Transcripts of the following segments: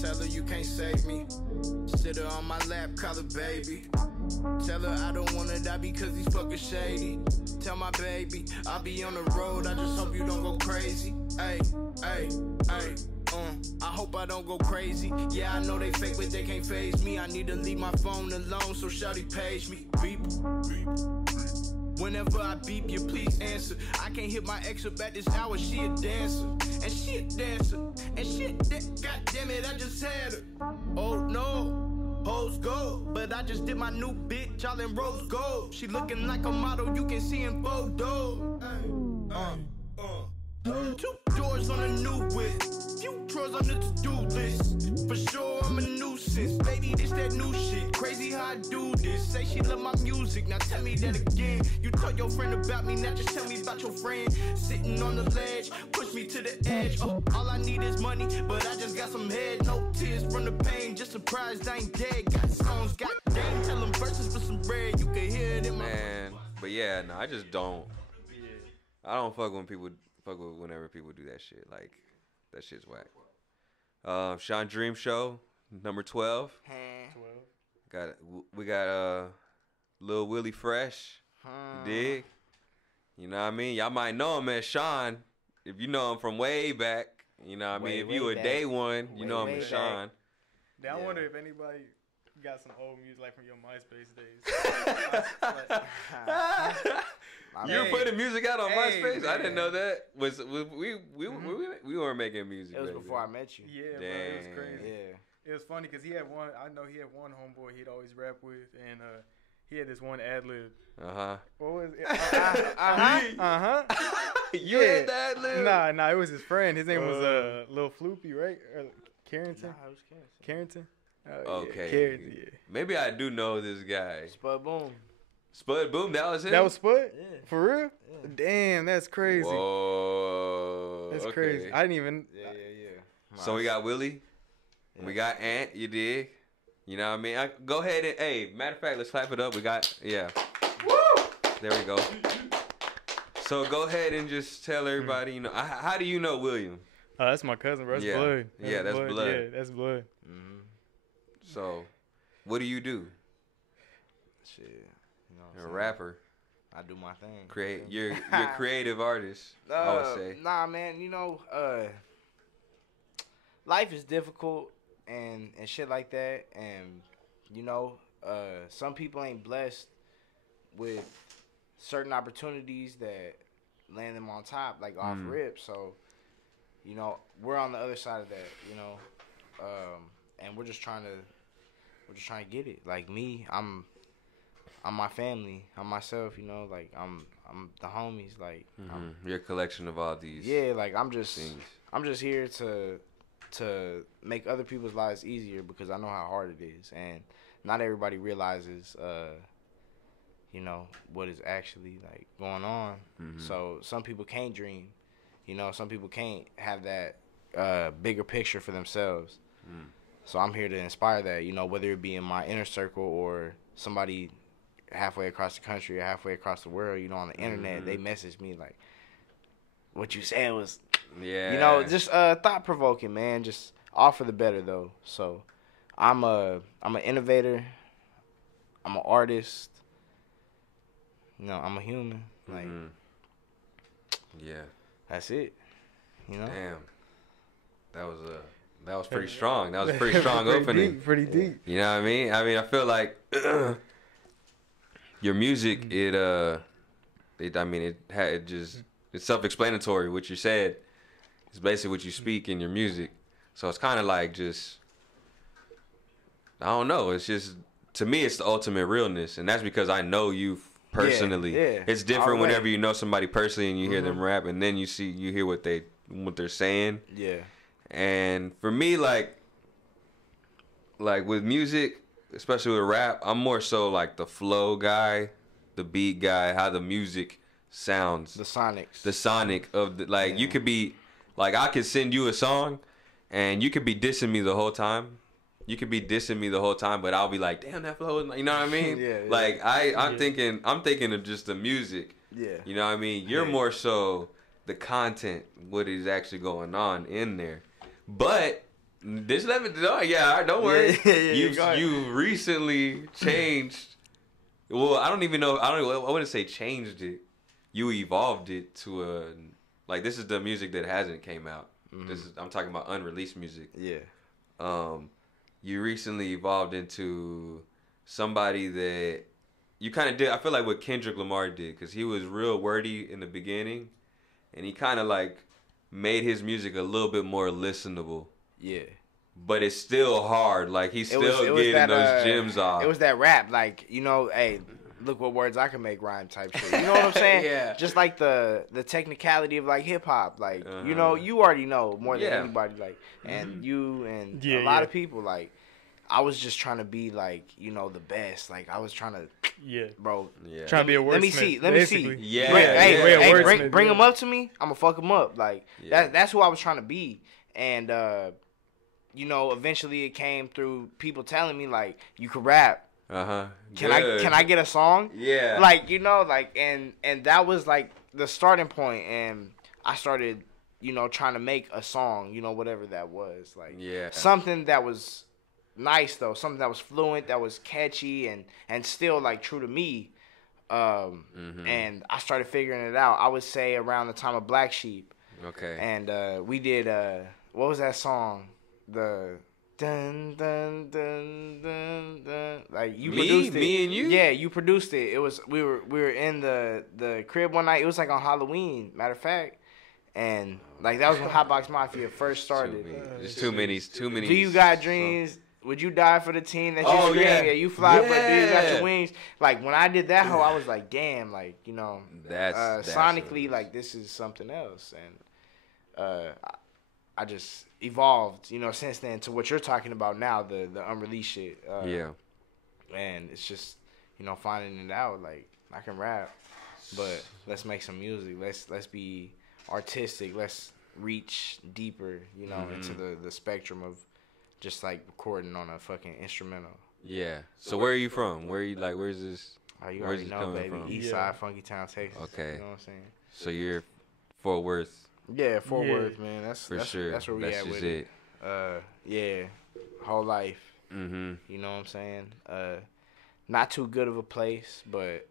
Tell her you can't save me. Sit her on my lap, call her baby. Tell her I don't wanna die because he's fucking shady. Tell my baby I'll be on the road, I just hope you don't go crazy. Ay, ay, ay. I hope I don't go crazy. Yeah, I know they fake, but they can't faze me. I need to leave my phone alone, so shawty page me. Beep, beep. Whenever I beep you, please answer. I can't hit my ex up at this hour, she a dancer. And she a dancer. And shit, god damn it, I just had her. Oh no, hoes gold. But I just did my new bitch, all in rose gold. She looking like a model you can see in photos. 2 doors on a new whip. Few drawers on the to-do list. For sure I'm a nuisance. Baby, this that new shit. Crazy how I do this. Say she love my music. Now tell me that again. You told your friend about me. Now just tell me about your friend. Sitting on the ledge. Push me to the edge. Oh, all I need is money. But I just got some head. No tears from the pain. Just surprised I ain't dead. Got songs. Got dang. Tell them verses for some bread. You can hear it in my... Man. But yeah, no, I just don't. I don't fuck when people... Fuck with whenever people do that shit. Like, that shit's whack. Sean Dream Show, number 12. We got Lil Willie Fresh. You dig? You know what I mean? Y'all might know him as Sean. If you know him from way back, you know what I mean? If you a day one, you know him as Sean. Now, I wonder if anybody got some old music like from your MySpace days. You were putting music out on MySpace? I didn't know that. We weren't making music. It was before I met you. Yeah, bro, it was crazy. Yeah. It was funny because he had one homeboy he'd always rap with, and he had this one ad lib. What was it? You had the ad lib? Nah, it was his friend. His name was Lil Floopy, right? Carrington? Nah, it was Carrington? Okay. Carrington, yeah. Maybe I do know this guy. Spud Boom. Spud Boom, that was him? That was Spud? Yeah. For real? Yeah. Damn, that's crazy. Whoa. That's crazy. I didn't even... Yeah. So we got Willie. Yeah. We got Ant, you dig? You know what I mean? Go ahead and... Hey, matter of fact, let's clap it up. We got... Yeah. Woo! There we go. So go ahead and just tell everybody, you know... How do you know William? That's my cousin, bro. That's blood. That's blood. Yeah, that's blood. Mm-hmm. So, what do you do? Shit. You're a rapper. I do my thing. You're a creative artist, I would say. Nah, man, you know, life is difficult and shit like that. And, you know, some people ain't blessed with certain opportunities that land them on top, like off rip. So, you know, we're on the other side of that, you know. And we're just trying to get it. Like me, I'm my family. I'm myself, you know. Like I'm the homies. Like you're a collection of all these. Yeah, like I'm just here to make other people's lives easier because I know how hard it is, and not everybody realizes, you know, what is actually like going on. So some people can't dream, you know. Some people can't have that bigger picture for themselves. So I'm here to inspire that, you know, whether it be in my inner circle or somebody halfway across the country or halfway across the world, you know, on the internet. They message me like, what you said was, you know, just thought-provoking, man. Just all for the better, though. So I'm an innovator. I'm an artist. You know, I'm a human. Like, that's it. You know? Damn. That was pretty strong. That was a pretty strong opening. Pretty deep. You know what I mean? I feel like your music, it's self-explanatory. What you said is basically what you speak in your music. So it's kind of like just, I don't know. It's just, to me, it's the ultimate realness. And that's because I know you personally. Yeah. It's different whenever you know somebody personally and you hear them rap and then you hear what they're saying. Yeah. And for me, like with music, especially with rap, I'm more so like the flow guy, the beat guy, how the music sounds. The sonics. The sonic of the, like, you could be, like, I could send you a song and you could be dissing me the whole time. You could be dissing me the whole time, but I'll be like, damn, that flow is, you know what I mean? Like, I'm thinking of just the music. Yeah. You know what I mean? You're more so the content, what is actually going on in there. But Just let me know. Yeah, all right, don't worry. You recently changed. Well, I don't even know. I wouldn't say changed it. You evolved it to a like. This is the music that hasn't came out. Mm-hmm. I'm talking about unreleased music. Yeah. You recently evolved into somebody that you kind of did. I feel like what Kendrick Lamar did, because he was real wordy in the beginning, and he kind of like made his music a little bit more listenable. Yeah. But it's still hard. Like, he's still getting those gems off. It was that rap, like, you know, hey, look what words I can make rhyme type shit. You know what I'm saying? Yeah. Just like the technicality of like hip hop, like you know, you already know more than anybody, like, and you and a lot of people, like, I was just trying to be like, you know, the best. Like, I was trying to, bro. Yeah. Trying to be a wordsmith. Let me see. Yeah. Bring them up to me. I'm gonna fuck them up. Like, that's who I was trying to be. And you know, eventually it came through people telling me like, you could rap. Can I get a song? Yeah. Like, you know, like, and that was like the starting point, and I started, you know, trying to make a song, you know, whatever that was, like, something that was nice though, something that was fluent, that was catchy, and still like true to me. And I started figuring it out. I would say around the time of Black Sheep. Okay. And we did what was that song? The dun dun dun dun dun. Like, you produced it. Me and you? Yeah, you produced it. It was we were in the crib one night. It was like on Halloween, matter of fact. And like, that was when Hotbox Mafia first started. There's too many. Do you got dreams? Would you die for the team that you scream? Yeah, you fly, but do you got your wings? Like, when I did that hoe, I was like, damn, like, you know, that's sonically, like, this is something else. And I just evolved, you know, since then to what you're talking about now, the unreleased shit. And it's just, you know, finding it out. Like, I can rap, but let's make some music. Let's be artistic. Let's reach deeper, you know, into the spectrum of just like recording on a fucking instrumental. Yeah. So where are you from? Where are you, like, where's this? Oh, you already know, baby. From? East Side, Funky Town, Texas. Okay. You know what I'm saying? So you're Fort Worth. Yeah, Fort Worth, man. That's sure. That's where we at with it. Yeah, whole life. You know what I'm saying? Not too good of a place, but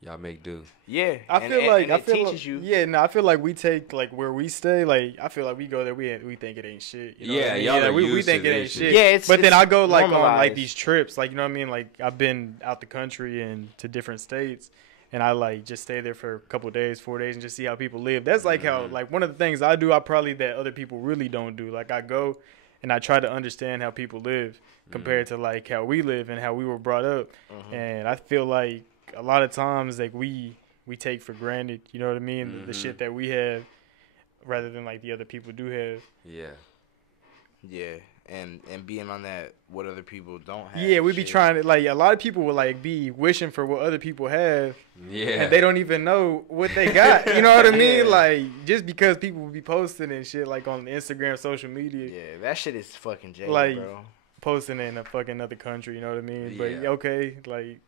y'all make do. Yeah, I feel like it teaches you. Yeah, no, I feel like we take, like, where we stay. Like, I feel like we go there, we think it ain't shit. You know what I mean? Y'all we think it ain't shit. Yeah, but then I go like normalized. On like these trips, like, you know what I mean? Like, I've been out the country and to different states, and I like just stay there for a couple of days, 4 days, and just see how people live. That's like how, like, one of the things I do, I probably that other people really don't do. Like, I go and I try to understand how people live compared to like how we live and how we were brought up. And I feel like a lot of times, like, we take for granted, you know what I mean? The shit that we have rather than like the other people do have. Yeah, and being on that, what other people don't have. Yeah, we be trying to, like, a lot of people will like be wishing for what other people have. Yeah. And they don't even know what they got. You know what I mean? Like, just because people will be posting and shit, like, on Instagram, social media. Yeah, that shit is fucking jaded, like, bro. Posting in a fucking other country, you know what I mean? Yeah. But okay, like,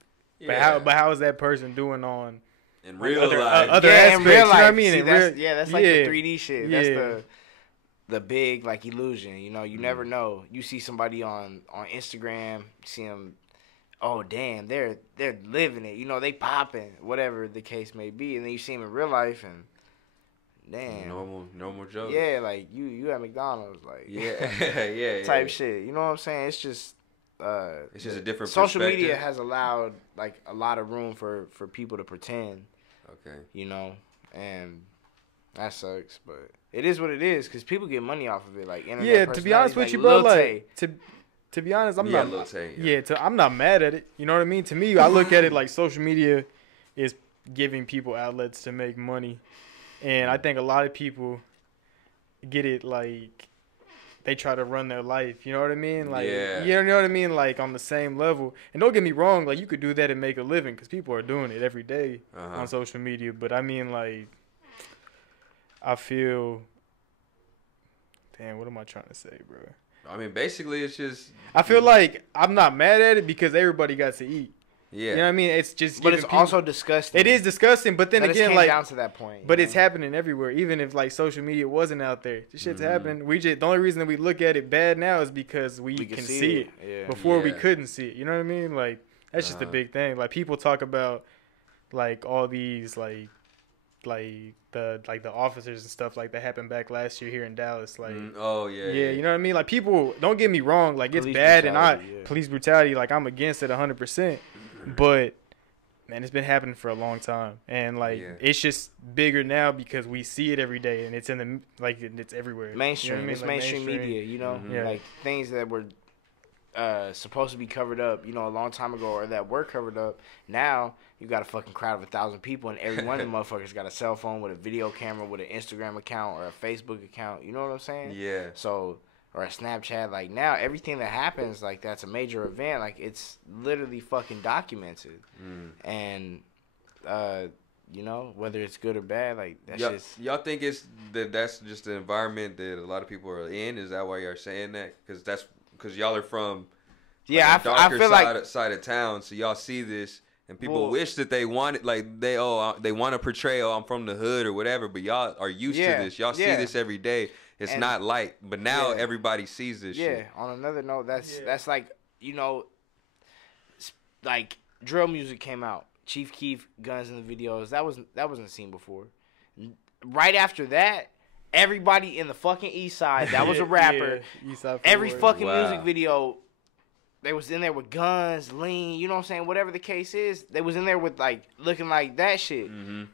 but how is that person doing on in real other, life? Other aspects, in real life. You know what I mean? See, that's like the 3D shit. That's the big, like, illusion. You know, you never know. You see somebody on Instagram, you see them, oh damn, they're living it. You know, they popping, whatever the case may be, and then you see them in real life, and damn, normal jokes. Yeah, like you at McDonald's, like yeah, type shit. You know what I'm saying? It's just a different social media has allowed like a lot of room for people to pretend. Okay. You know, and that sucks, but it is what it is because people get money off of it. Like, internet to be honest with like you, bro, Lil Tay. like to be honest, I'm Lil not. Tay, I'm not mad at it. You know what I mean? To me, I look at it like social media is giving people outlets to make money, and I think a lot of people get it like they try to run their life. You know what I mean? Like, you know what I mean? Like, on the same level. And don't get me wrong, like, you could do that and make a living because people are doing it every day on social media. But I mean, like, I feel, damn, what am I trying to say, bro? I mean, basically, it's just, I feel like I'm not mad at it because everybody got to eat. Yeah. You know what I mean? It's just. But it's people, also disgusting. It is disgusting, but then that again, came like down to that point. But it's happening everywhere. Even if like social media wasn't out there, this shit's happening. The only reason that we look at it bad now is because we can see it. Yeah. Before we couldn't see it. You know what I mean? Like that's just a big thing. Like people talk about like all these like the officers and stuff like that happened back last year here in Dallas. Like yeah, you know what I mean? Like people, don't get me wrong, like it's bad and police brutality, like I'm against it 100%. But man, it's been happening for a long time, and like it's just bigger now because we see it every day, and it's in the it's everywhere. Mainstream, you know it's like mainstream media, you know, like things that were supposed to be covered up, you know, a long time ago, or that were covered up. Now you got a fucking crowd of 1,000 people, and every one of them motherfuckers got a cell phone with a video camera, with an Instagram account or a Facebook account. You know what I'm saying? Yeah. So. Or a Snapchat, like now everything that happens, like that's a major event, like it's literally fucking documented, and you know, whether it's good or bad, like that's just. Y'all think that's just the environment that a lot of people are in? Is that why y'all saying that? Because y'all are from I feel side of town, so y'all see this. And people wish that they wanted, like they want to portray, I'm from the hood or whatever, but y'all are used to this. Y'all see this every day. It's not light, but now everybody sees this shit. Yeah, on another note, that's like, you know, like drill music came out. Chief Keef, guns in the videos. That wasn't seen before. Right after that, everybody in the fucking East Side that was a rapper. Every fucking music video, they was in there with guns, lean, you know what I'm saying? Whatever the case is, they was in there with like looking like that shit.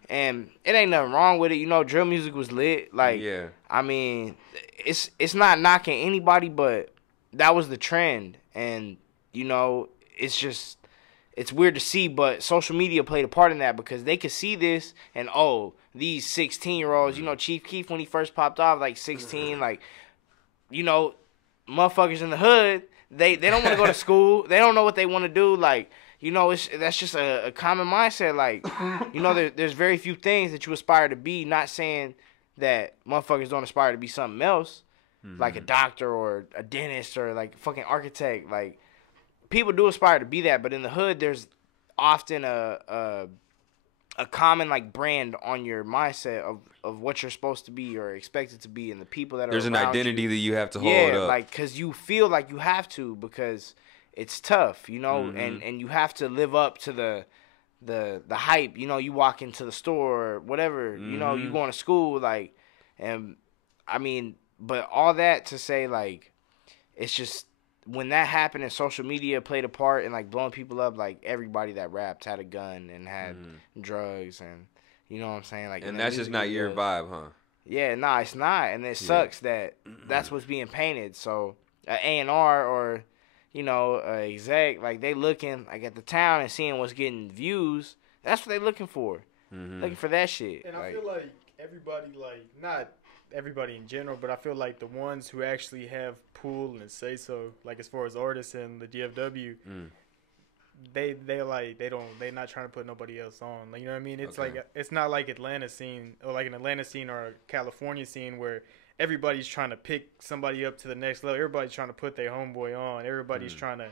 And it ain't nothing wrong with it. You know, drill music was lit. Like, I mean, it's not knocking anybody, but that was the trend. And, you know, it's weird to see, but social media played a part in that because they could see this and, these 16-year-olds, you know, Chief Keef when he first popped off, like 16, like, you know, motherfuckers in the hood, They don't want to go to school. They don't know what they want to do. Like, you know, that's just a common mindset. Like, you know, there's very few things that you aspire to be. Not saying that motherfuckers don't aspire to be something else, like a doctor or a dentist or like a fucking architect. Like, people do aspire to be that, but in the hood, there's often a common like brand on your mindset of what you're supposed to be or expected to be, and the people that there's are an identity that you have to hold up. Yeah, like because you feel like you have to because it's tough, you know, and you have to live up to the hype. You know, you walk into the store or whatever, you know, you going to school, like, and I mean, but all that to say, like, it's just. When that happened and social media played a part in like blowing people up, like everybody that rapped had a gun and had drugs, and you know what I'm saying, like, and that's just not your vibe, huh? Yeah, nah, it's not, and it sucks that that's what's being painted. So A&R or you know exec, like they looking like at the town and seeing what's getting views. That's what they looking for, looking for that shit. And like, I feel like everybody, like not everybody in general, but I feel like the ones who actually have pull and say so, like as far as artists and the DFW, they're not trying to put nobody else on. Like, you know what I mean? It's like it's not like Atlanta scene or like an Atlanta scene or a California scene where everybody's trying to pick somebody up to the next level. Everybody's trying to put their homeboy on. Everybody's trying to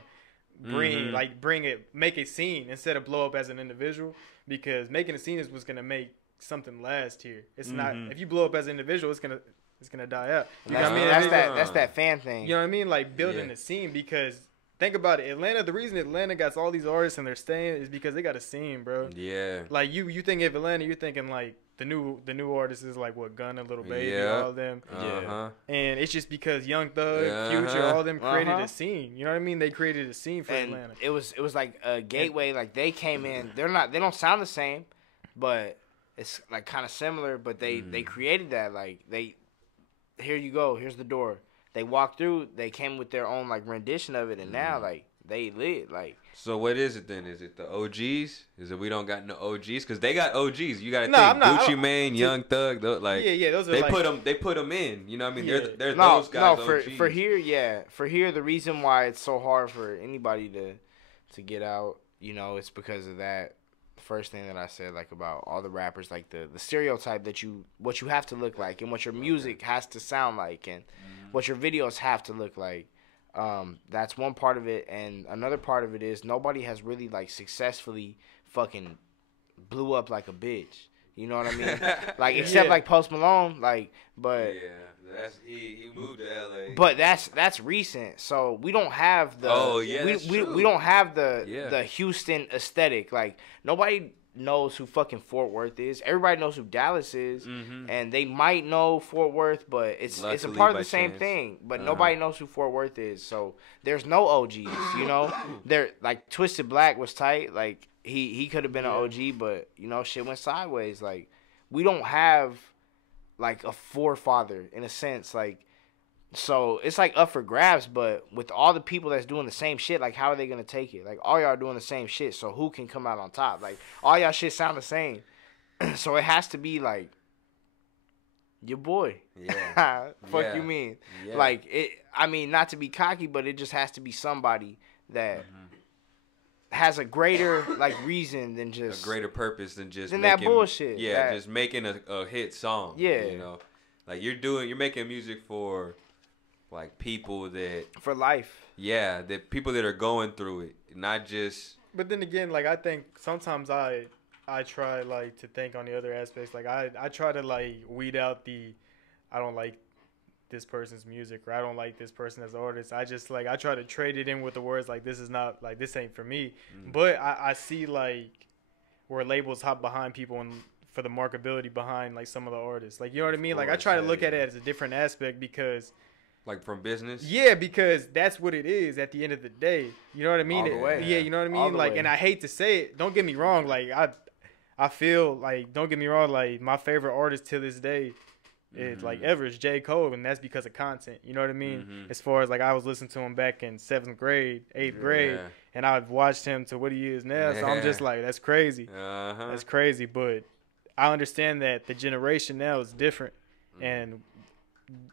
make a scene instead of blow up as an individual, because making a scene is what's gonna make something last here. It's not, if you blow up as an individual, it's gonna die out. You know what I mean? That's that fan thing. You know what I mean? Like building a scene, because think about it. Atlanta, the reason Atlanta got all these artists and they're staying is because they got a scene, bro. Yeah. Like you think of Atlanta, you're thinking like the new artists is like what, Gunna, Little Baby, all of them. And it's just because Young Thug, Future, all of them created a scene. You know what I mean? They created a scene for Atlanta. It was like a gateway. Like they came in. They don't sound the same, but it's like kind of similar. But they created that. Like here you go. Here's the door. They walked through. They came with their own like rendition of it, and now like they lit. Like, so what is it then? Is it the OGs? Is it we don't got no OGs? Because they got OGs. You got to think Gucci Mane, Young Thug. Like those are they put them in. You know what I mean? They're those guys. No, for here the reason why it's so hard for anybody to get out, you know, it's because of that. First thing that I said, like about all the rappers, like the stereotype that what you have to look like and what your music has to sound like and what your videos have to look like. That's one part of it, and another part of it is nobody has really like successfully fucking blew up like a bitch. You know what I mean? Like except like Post Malone, like, but yeah, he moved to LA. But that's recent, so we don't have the we don't have the Houston aesthetic. Like nobody knows who fucking Fort Worth is. Everybody knows who Dallas is, and they might know Fort Worth, but it's a part of the same thing. But nobody knows who Fort Worth is, so there's no OGs. You know, they're like Twisted Black was tight. Like he could have been an OG, but you know shit went sideways. Like we don't have like a forefather in a sense, like. So it's like up for grabs, but with all the people that's doing the same shit, like how are they gonna take it? Like all y'all doing the same shit, so who can come out on top? Like all y'all shit sound the same, so it has to be like your boy. Yeah. Fuck you mean? Yeah. Like it. I mean, not to be cocky, but it just has to be somebody that has a greater like reason than just a greater purpose than just making, that bullshit. Yeah, just making a hit song. Yeah, you know, like you're making music for. Like people that for life. Yeah, that people that are going through it, not just. But then again, like I think sometimes I try like to think on the other aspects. Like I try to like weed out I don't like this person's music or I don't like this person as an artist. I just like I try to trade it in with the words like this is not like this ain't for me. But I see like where labels hop behind people and for the marketability behind like some of the artists. Like you know what I mean? Like I try to look at it as a different aspect because. Like from business? Yeah, because that's what it is at the end of the day. You know what I mean? All the way. Yeah, you know what I mean? Like, and I hate to say it. Don't get me wrong. Like, I feel like, don't get me wrong. Like, my favorite artist to this day is like ever is J. Cole, and that's because of content. You know what I mean? As far as like I was listening to him back in 7th grade, 8th grade, and I've watched him to what he is now. So I'm just like, that's crazy. That's crazy. But I understand that the generation now is different, and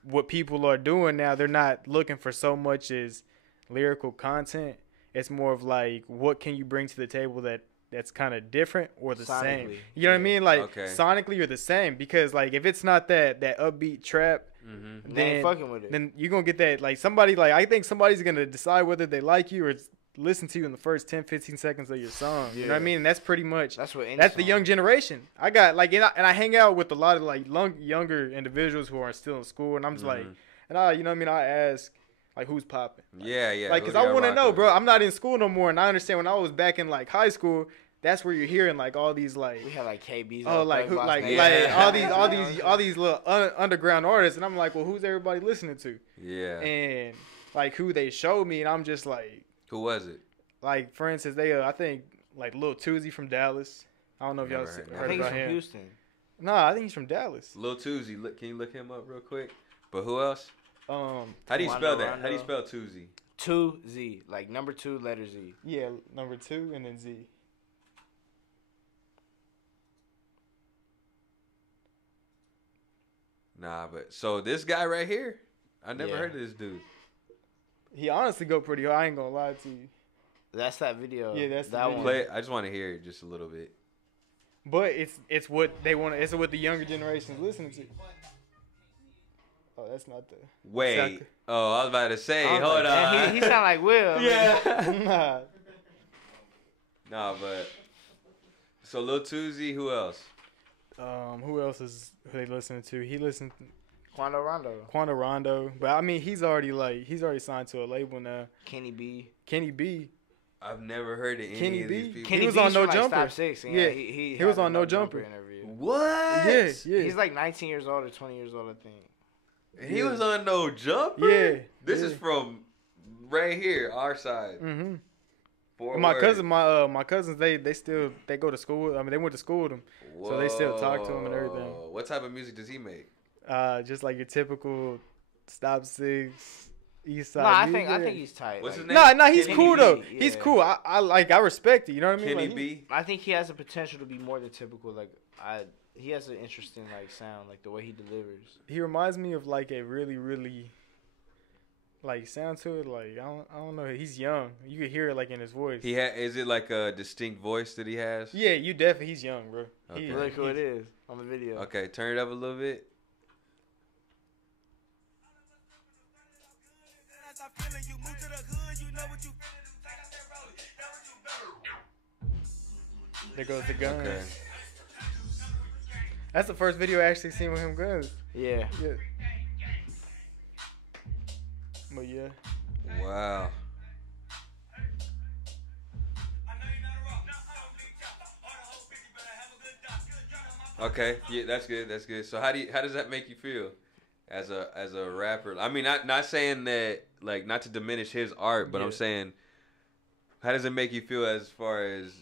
what people are doing now, they're not looking for so much as lyrical content. It's more of like, what can you bring to the table that's kind of different or the same? You know what I mean? Like sonically you're the same, because like if it's not that upbeat trap, then fucking with it. Then you're gonna get that like somebody like I think somebody's gonna decide whether they like you or listen to you in the first 10-15 seconds of your song. You know what I mean? And that's pretty much that's the young generation. I got like and I hang out with a lot of like younger individuals who are still in school, and I'm just like, and you know what I mean? I ask like who's popping. Like, yeah. Like, cause I want to know, bro. I'm not in school no more, and I understand when I was back in like high school. That's where you're hearing like all these like we had like KB's. Like who like all these little underground artists, and I'm like, well, who's everybody listening to? Yeah. And like who they showed me, and I'm just like. Who was it? Like, for instance, they I think, like, Lil Tuzi from Dallas. I don't know if y'all heard about him. I think he's from Houston. No, I think he's from Dallas. Lil Tuzi. Can you look him up real quick? But who else? How do you spell that? How do you spell Tuzi? 2Z. Like, number 2, letter Z. Yeah, number 2 and then Z. Nah, but, so this guy right here, I never heard of this dude. He honestly go pretty hard. I ain't gonna lie to you. That's that video. Yeah, that's that one. Play it. I just want to hear it just a little bit. But it's what they want. It's what the younger generation is listening to. Oh, that's not the. Wait. Oh, I was about to say. Hold on. He sound like Will. Yeah. Nah, but so Lil Tuzi. Who else? Who else is who they listening to? He listened. Quando Rondo. But I mean, he's already signed to a label now. Kenny B. I've never heard of any of these people. He was on No Jumper. Stop 6. Yeah, he was on No Jumper interview. What? Yeah. He's like 19 years old or 20 years old, I think. He was on No Jumper? Yeah. This is from right here, our side. My cousins, they go to school. I mean, they went to school with him, so they still talk to him and everything. What type of music does he make? Just like your typical Stop 6, East Side. No, I think he's tight. What's his name? No, he's cool though. Yeah. He's cool. I respect it. You know what I mean? Kenny B. I think he has the potential to be more than typical. Like he has an interesting like sound, like the way he delivers. He reminds me of like a really, really like sound to it. Like I don't know. He's young. You can hear it like in his voice. Is it like a distinct voice that he has? Yeah, he's young, bro. Okay. Look who it is on the video. Okay, turn it up a little bit. feeling. You move to the hood, you know what you feeling. Take out that rolling, that what you better. There goes the guns. Okay. That's the first video I actually seen with him guns. Yeah. Yeah. But yeah. Wow. Okay, yeah, that's good. That's good. So how does that make you feel as a rapper? I mean, not saying that like not to diminish his art, but I'm saying how does it make you feel as far as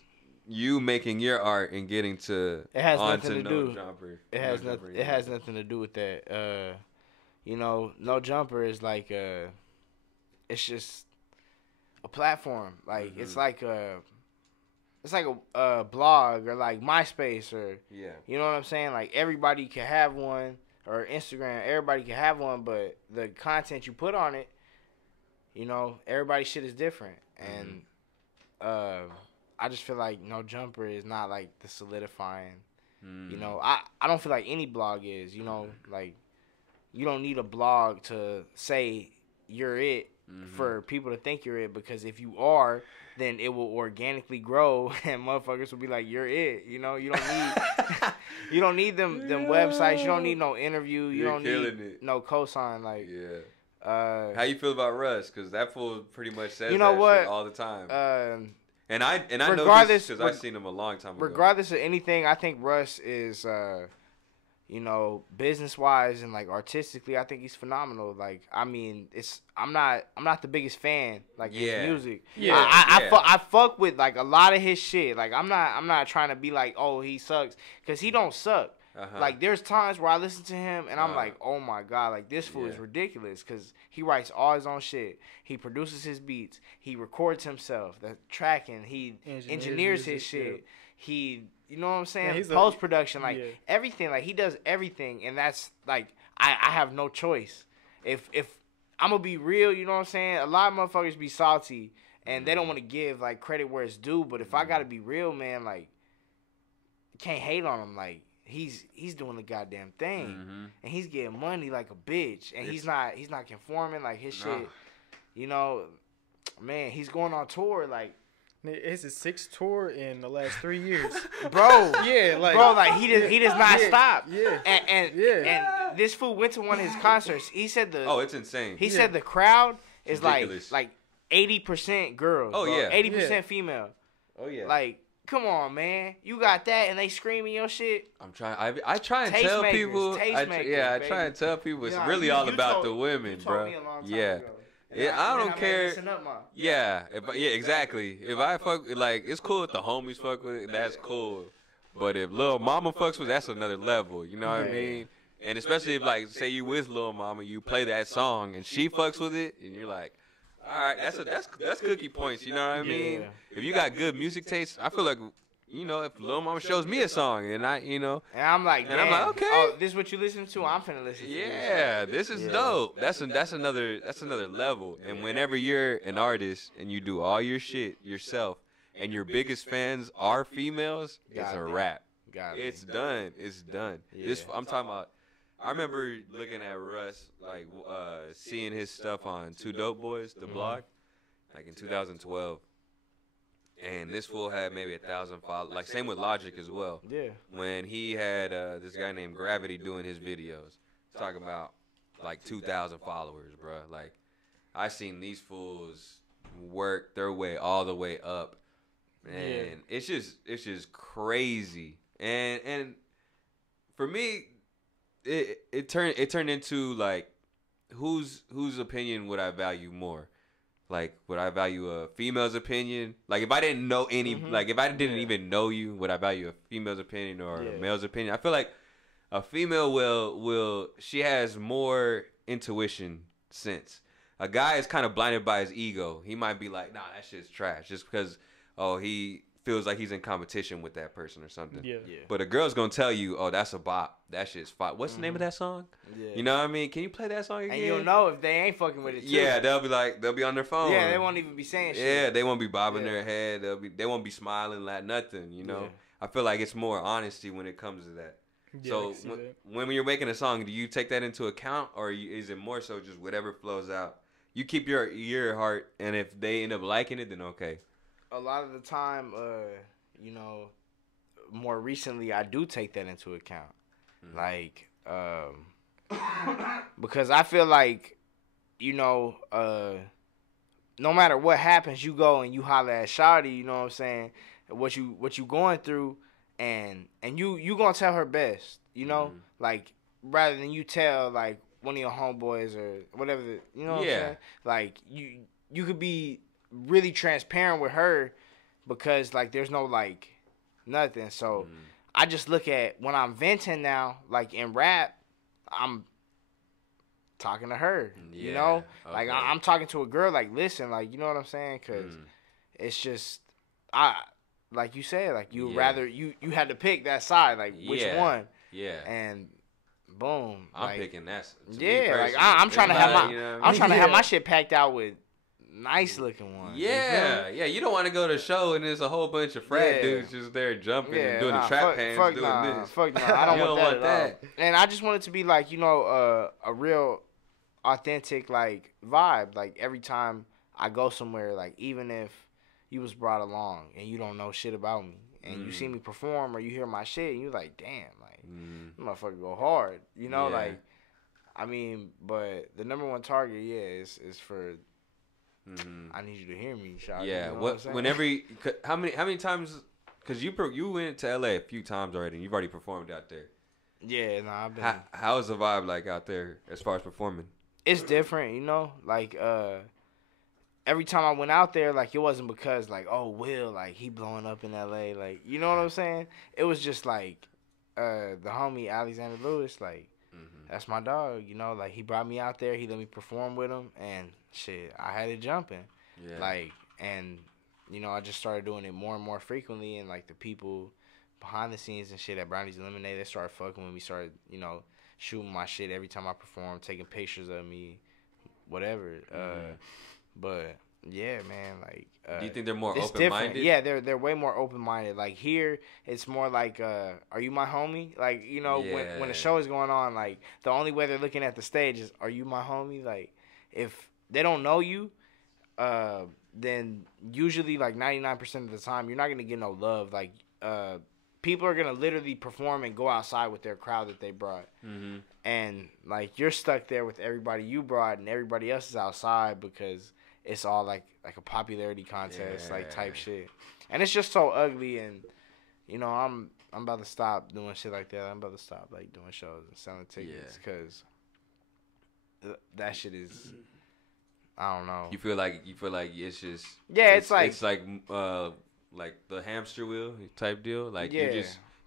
you making your art and getting to It has onto nothing to No do. Jumper? It has nothing. It has nothing to do with that. You know, No Jumper is like it's just a platform. Like it's like a blog or like MySpace or you know what I'm saying. Like everybody can have one, or Instagram. Everybody can have one, but the content you put on it, you know, everybody's shit is different. And I just feel like No Jumper is not like the solidifying. You know, I don't feel like any blog is. You know, like you don't need a blog to say you're it for people to think you're it, because if you are, then it will organically grow and motherfuckers will be like, you're it. You know, you don't need you don't need them websites. You don't need no interview. You don't need no cosign. Like how you feel about Russ? Because that fool pretty much says you know that what? shit all the time. And I know regardless, this because I've seen him a long time ago. Regardless of anything, I think Russ is, you know, business wise and like artistically, I think he's phenomenal. Like, I mean, I'm not the biggest fan like his music. I fuck with like a lot of his shit. Like, I'm not trying to be like, oh, he sucks, because he don't suck. Like, there's times where I listen to him and I'm like, oh my god, like this fool is ridiculous, because he writes all his own shit. He produces his beats. He records himself. The tracking. He engineers his shit. He, you know what I'm saying? Post production, like everything. Like he does everything, and that's like I have no choice. If I'm gonna be real, you know what I'm saying? A lot of motherfuckers be salty and they don't want to give like credit where it's due. But if I gotta be real, man, like can't hate on him. Like he's doing the goddamn thing, and he's getting money like a bitch, and he's not conforming like his shit. You know, man, he's going on tour like. It's his 6th tour in the last 3 years, bro. Like he does not stop. Yeah, and this fool went to one of his concerts. He said it's insane. He said the crowd is like 80% girls. Oh yeah, 80% female. Oh yeah, like. Come on, man! You got that, and they screaming your shit. I'm trying. I try and tell people. I try and tell people it's really all about the women, bro. Yeah. Yeah, I don't care. Yeah, exactly. If I fuck, like, it's cool if the homies fuck with it, that's cool. But if Lil Mama fucks with it, that's another level. You know what I mean? And especially if, like, say you with Lil Mama, you play that song and she fucks with it, and you're like, all right, that's cookie points. You know what I mean? If you got good music taste, I feel like, you know, if Lil Mama shows me a song and and I'm like, okay, oh, this is what you listen to, I'm finna listen to. Yeah, this is dope. That's another level. And whenever you're an artist and you do all your shit yourself, and your biggest fans are females, it's a wrap. It's done. It's done. Yeah. I'm talking about. I remember looking at Russ, like seeing his stuff on Two Dope Boys, the blog, like in 2012. And this fool had maybe 1,000 followers. Like, same with Logic as well. Yeah. When he had this guy named Gravity doing his videos, talking about like 2,000 followers, bro. Like, I seen these fools work their way all the way up, and it's just crazy. And for me, it turned into like, whose opinion would I value more? Like, would I value a female's opinion? Like, if I didn't know any, like, if I didn't even know you, would I value a female's opinion or a male's opinion? I feel like a female will she has more intuition sense. A guy is kind of blinded by his ego. He might be like, nah, that shit's trash, just because, he feels like he's in competition with that person or something. Yeah. But a girl's gonna tell you, oh, that's a bop. That shit's fire. What's the name of that song? Yeah. You know what I mean? Can you play that song again? And you'll know if they ain't fucking with it too. Yeah, they'll be on their phone. Yeah, they won't even be saying shit. Yeah, they won't be bobbing their head. They won't be smiling like nothing, you know? Yeah. I feel like it's more honesty when it comes to that. Yeah, so when you're making a song, do you take that into account, or is it more so just whatever flows out? you keep your heart, and if they end up liking it, then okay. A lot of the time, you know, more recently, I do take that into account. Like, because I feel like, you know, no matter what happens, you go and you holler at Shawty, you know what I'm saying? What you going through, and you gonna tell her best, you know? Like, rather than you tell, like, one of your homeboys or whatever, you know what I'm saying? Like, you could be really transparent with her because, like, there's no, like, nothing. So, I just look at, when I'm venting now, like, in rap, I'm talking to her, you know? Okay. Like, I'm talking to a girl, like, listen, like, you know what I'm saying? Because it's just, like you said, like, you rather, you had to pick that side, like, which one? Yeah. And boom. I'm like, picking that. Yeah, like, I'm trying to have my, you know I'm trying to have my shit packed out with nice looking ones. Yeah, yeah. You don't want to go to a show and there's a whole bunch of frat dudes just there jumping and doing the trap hands, doing this. Fuck no, I don't want that. And I just want it to be like, you know, a real authentic, like, vibe. Like, every time I go somewhere, like, even if you was brought along and you don't know shit about me and you see me perform or you hear my shit and you're like, damn, like, motherfucker go hard, you know? Like, I mean, but the number one target, is for I need you to hear me, Shawty. Yeah, you know whenever how many times, because you went to LA a few times already and you've already performed out there. Yeah, I've been. How's the vibe like out there as far as performing? It's different, you know? Like, every time I went out there, like, it wasn't because, like, oh, Will, like, he blowing up in LA, like, you know what I'm saying? It was just like the homie Alexander Lewis, like, that's my dog, you know? Like, he brought me out there, he let me perform with him, and shit, I had it jumping. Yeah. Like, and, you know, I just started doing it more and more frequently, and, like, the people behind the scenes and shit at Brownies and Lemonade, they started fucking with me, started, you know, shooting my shit every time I perform, taking pictures of me, whatever. But yeah, man, like, do you think they're more open-minded? Yeah, they're way more open-minded. Like, here, it's more like, are you my homie? Like, you know, when the show is going on, like, the only way they're looking at the stage is, are you my homie? Like, if they don't know you, then usually, like, 99% of the time, you're not gonna get no love. Like, people are gonna literally perform and go outside with their crowd that they brought, and, like, you're stuck there with everybody you brought, and everybody else is outside because it's all like a popularity contest, like, type shit. And it's just so ugly, and, you know, I'm about to stop doing shit like that. I'm about to stop, like, doing shows and selling tickets because that shit is, I don't know. You feel like it's just it's like the hamster wheel type deal. Like,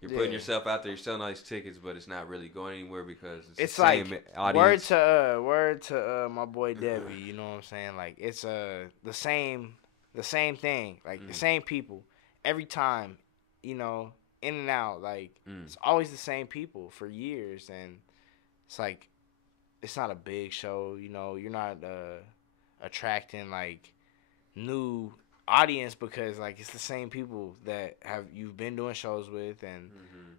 you're putting yourself out there, you're selling all these tickets, but it's not really going anywhere because it's the same like audience. Word to my boy Debbie, you know what I'm saying? Like, it's the same thing, like the same people every time, you know, in and out. Like, it's always the same people for years, and it's like, it's not a big show, you know. You're not attracting, like, new audience because, like, it's the same people that you've been doing shows with, and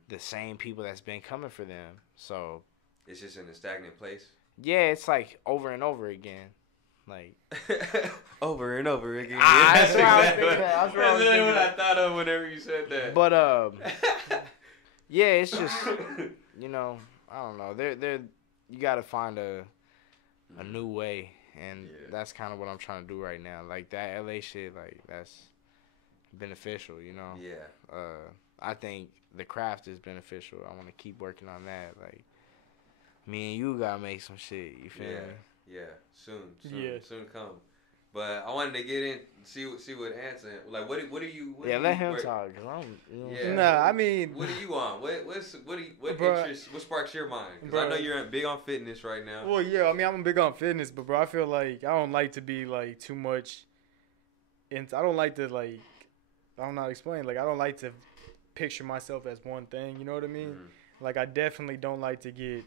the same people that's been coming for them. So it's just in a stagnant place. Yeah, it's like over and over again, like over and over again. That's exactly what I thought of whenever you said that. But yeah, it's just, you know, I don't know. You gotta find a new way. And that's kind of what I'm trying to do right now. Like, that LA shit, like, that's beneficial, you know? Yeah. I think the craft is beneficial. I want to keep working on that. Like, me and you got to make some shit. You feel me? Yeah. Soon come. But I wanted to get in, see what Anson, like, what are you? Let him talk. Cause I'm, you know. I mean, what are you on? What interest? What sparks your mind? Because I know you're big on fitness right now. Well, yeah. I mean, I'm big on fitness, but bro, I feel like I don't like to be like too much. I don't like to, like, I don't know how to explain. Like, I don't like to picture myself as one thing. You know what I mean? Like, I definitely don't like to get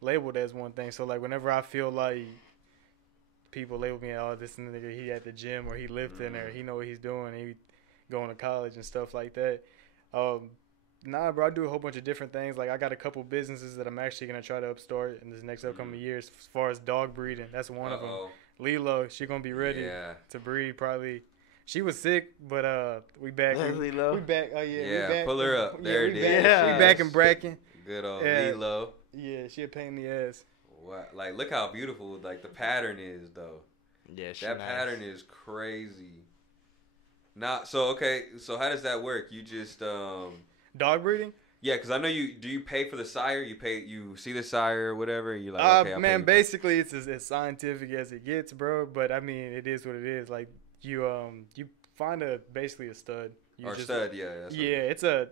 labeled as one thing. So, like, whenever I feel like people label me, oh, this nigga, he at the gym, or he lifting, or he know what he's doing, he going to college and stuff like that. Nah, bro, I do a whole bunch of different things. Like, I got a couple businesses that I'm actually going to try to upstart in this next upcoming years as far as dog breeding. That's one of them. Lilo, she gonna be ready to breed probably. She was sick, but we back. Lilo. We back. Oh yeah. Yeah, we back. pull her up. There it is. We back in Bracken. Good old Yeah. Lilo. Yeah, she a pain in the ass. What? Like, look how beautiful like the pattern is, though. Yeah, That pattern is crazy. Now, so how does that work? You just Dog breeding? Yeah, because I know you. Do you pay for the sire? You see the sire or whatever, and you're like, okay, man, basically it's as scientific as it gets, bro. But I mean, it is what it is. Like you find basically a stud. Stud, yeah. It's I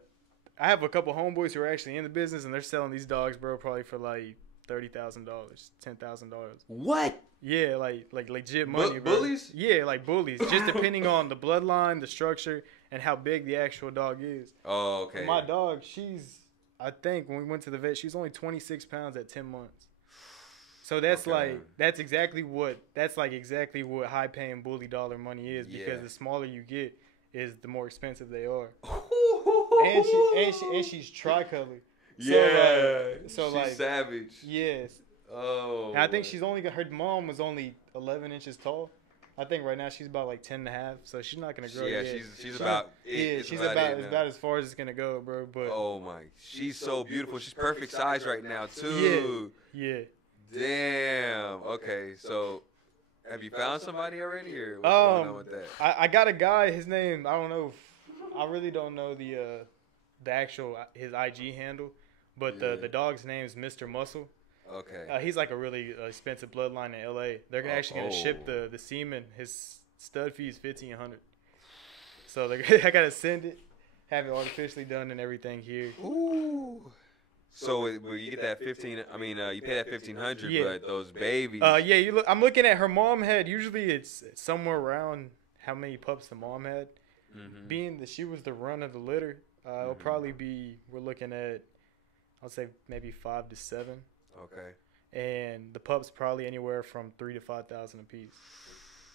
have a couple homeboys who are actually in the business, and they're selling these dogs, bro, probably for like $30,000, $10,000. What? Yeah, like legit money, bro. Bullies? Yeah, like bullies. Just depending on the bloodline, the structure, and how big the actual dog is. Oh, okay. My dog, I think when we went to the vet, she's only 26 pounds at 10 months. So that's that's exactly what high paying bully dollar money is, because the smaller you get is the more expensive they are. and she's tricolor. So she's savage. Yes. Oh. And I think her mom was only 11 inches tall. I think right now she's about like 10 and a half, so she's not gonna grow yet. She's about about as far as it's gonna go, bro. But oh my, she's so beautiful. She's perfect size right now too. Yeah. Damn. Okay, so have you found somebody already, or what's going on with that? I got a guy. His name, I don't know. I really don't know the actual his IG handle, but the dog's name is Mr. Muscle. Okay. He's like a really expensive bloodline in LA. They're actually gonna ship the semen. His stud fee is $1,500. So I gotta send it, have it artificially done and everything here. Ooh. So you get that you pay that $1,500, but those babies. I'm looking at her mom had. Usually it's somewhere around how many pups the mom had. Mm-hmm. Being that she was the run of the litter, it'll probably be. We're looking at, I'll say maybe 5 to 7. Okay. And the pups probably anywhere from $3,000 to $5,000 a piece.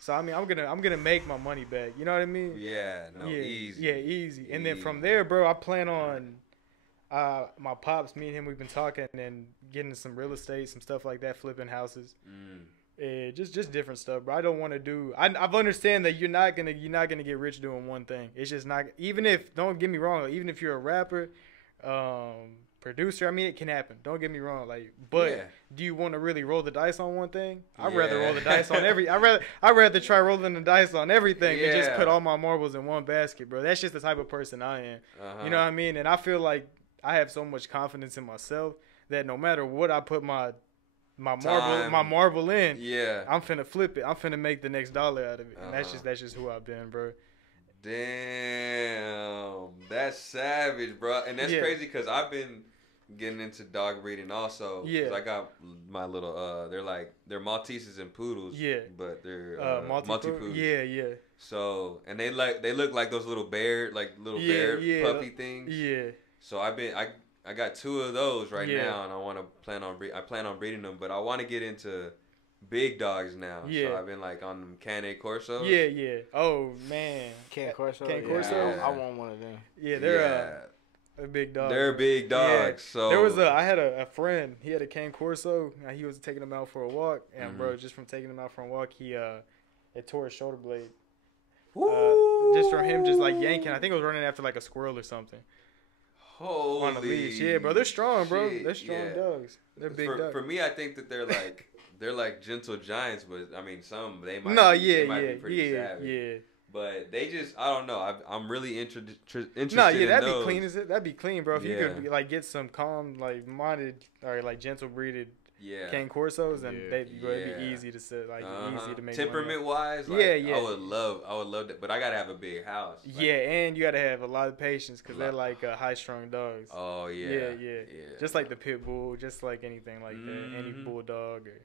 So I mean, I'm gonna make my money back. You know what I mean? Yeah. No. Easy. Yeah, easy. And then from there, bro, I plan on. My pops, me and him, we've been talking and getting some real estate, some stuff like that, flipping houses. Just different stuff, bro. I don't want to do. I've understand that you're not gonna get rich doing one thing. It's just not. Even if, don't get me wrong, even if you're a rapper, producer, I mean, it can happen. Don't get me wrong, do you want to really roll the dice on one thing? I'd rather roll the dice on I'd rather try rolling the dice on everything and just put all my marbles in one basket, bro. That's just the type of person I am. You know what I mean? And I feel like I have so much confidence in myself that no matter what I put my marble in, I'm finna flip it. I'm finna make the next dollar out of it. And that's just who I've been, bro. Damn, that's savage, bro. And that's crazy because I've been getting into dog breeding also. Cause I got my little they're Malteses and poodles. But they're multi-poodles. Yeah. So and they look like those little bear puppy things. Yeah. So I got 2 of those right now, and I plan on breeding them, but I want to get into big dogs now. So I've been like on Cane Corso. Yeah. Oh man, Cane Corso. Corso. I want one of them. Yeah, they're a big dog. They're big dogs. So there was I had a friend. He had a Cane Corso. He was taking him out for a walk, and bro, just from taking him out for a walk, it tore his shoulder blade. Just from him just like yanking. I think it was running after like a squirrel or something. Holy on the leash. Yeah, bro, they're strong, bro. Shit. They're strong dogs. They're big dogs. For me, I think that they're like gentle giants, but I mean, they might be pretty savage. Yeah. But they just, I don't know. I'm really interested in that'd those. be clean as it. That'd be clean, bro. If you could like get some calm, like minded or like gentle breeded Cane Corsos, and it'd be easy to set, easy to make temperament wise. I would love that, but I gotta have a big house. And you gotta have a lot of patience because they're like high strung dogs. Oh yeah. Just like the pit bull, just like anything like that, any bulldog or.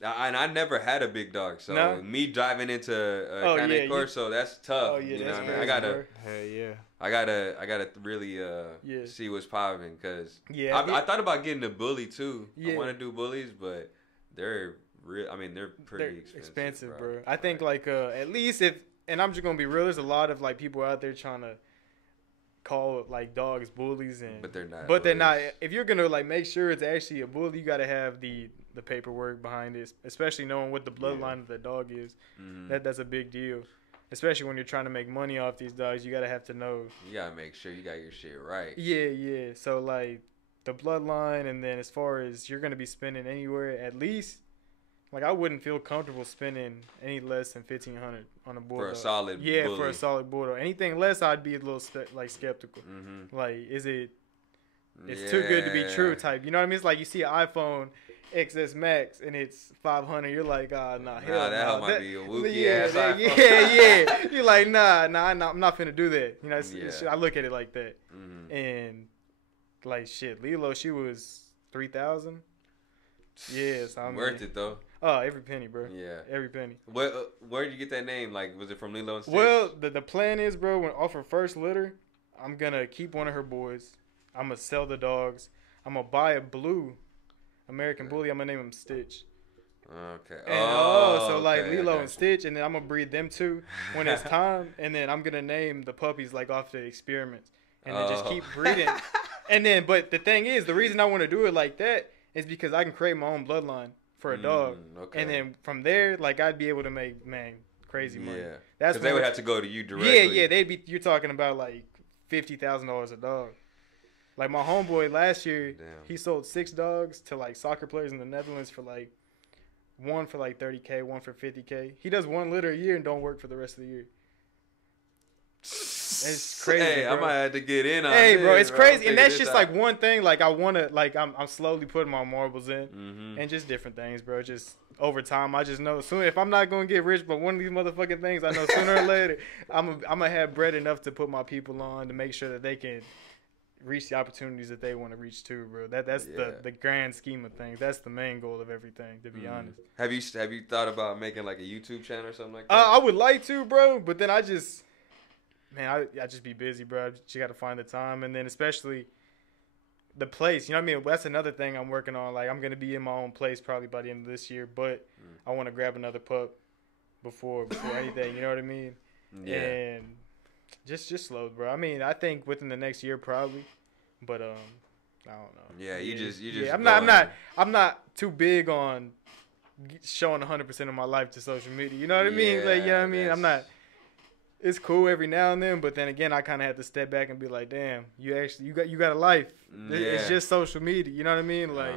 And I never had a big dog, so me driving into Cane Corso, that's tough. Oh yeah, you know what I mean? I gotta really see what's popping because I thought about getting a bully too. I want to do bullies, but they're real. I mean, they're pretty expensive, bro. I think at least and I'm just gonna be real. There's a lot of people out there trying to call dogs bullies, but they're not. But they're not. If you're gonna make sure it's actually a bully, you gotta have the the paperwork behind it, especially knowing what the bloodline of the dog is. That's a big deal. Especially when you're trying to make money off these dogs, you gotta have to know. You gotta make sure you got your shit right. Yeah. So like the bloodline, and then as far as you're gonna be spending anywhere, at least, like I wouldn't feel comfortable spending any less than $1,500 on a bulldog. For a solid bully. For a solid bulldog. Anything less, I'd be a little skeptical. Like, is it? It's too good to be true type. You know what I mean? It's like you see an iPhone XS Max and it's 500. You're like, hell that might be a wookie ass iPhone. Yeah. You're like, nah, I'm not finna do that. You know, I look at it like that. And like shit, Lilo, she was 3,000. Yes, I'm worth it though. Oh, every penny, bro. Yeah, every penny. Where did you get that name? Like, was it from Lilo and Stitch? Well, the plan is, bro, when off her first litter, I'm gonna keep one of her boys. I'm gonna sell the dogs. I'm gonna buy a blue American Bully. I'm gonna name him Stitch. Okay. And, so like Lilo and Stitch, and then I'm gonna breed them too when it's time, and then I'm gonna name the puppies like off the experiments, and then just keep breeding. And then, but the thing is, the reason I want to do it like that is because I can create my own bloodline for a dog, and then from there, like I'd be able to make crazy money. Yeah, that's because they would have to go to you directly. Yeah, they'd be. You're talking about like $50,000 a dog. Like my homeboy last year, he sold 6 dogs to like soccer players in the Netherlands for like one for like $30K, one for $50K. He does 1 litter a year and don't work for the rest of the year. It's crazy. Hey, bro. I might have to get in on it. Hey, bro, it's crazy, and that's just like one thing. Like I wanna, like I'm slowly putting my marbles in, and just different things, bro. Just over time, I just know soon if I'm not gonna get rich, but one of these motherfucking things, I know sooner or later, I'm gonna have bread enough to put my people on to make sure that they can reach the opportunities that they want to reach too, bro. That's the grand scheme of things. That's the main goal of everything, to be honest. Have you thought about making like a YouTube channel or something like that? I would like to, bro, but then I just be busy, bro. You got to find the time, and then especially the place. You know what I mean? That's another thing I'm working on. Like I'm gonna be in my own place probably by the end of this year, but I want to grab another pup before anything. You know what I mean? Yeah. And just slow, bro. I mean, I think within the next year probably, but I don't know. Yeah, you just. Yeah, I'm not too big on showing 100% of my life to social media. You know what I mean? Like, you know what I mean? I'm not. It's cool every now and then, but then again, I kind of have to step back and be like, damn, you got a life. It's just social media. You know what I mean? Like,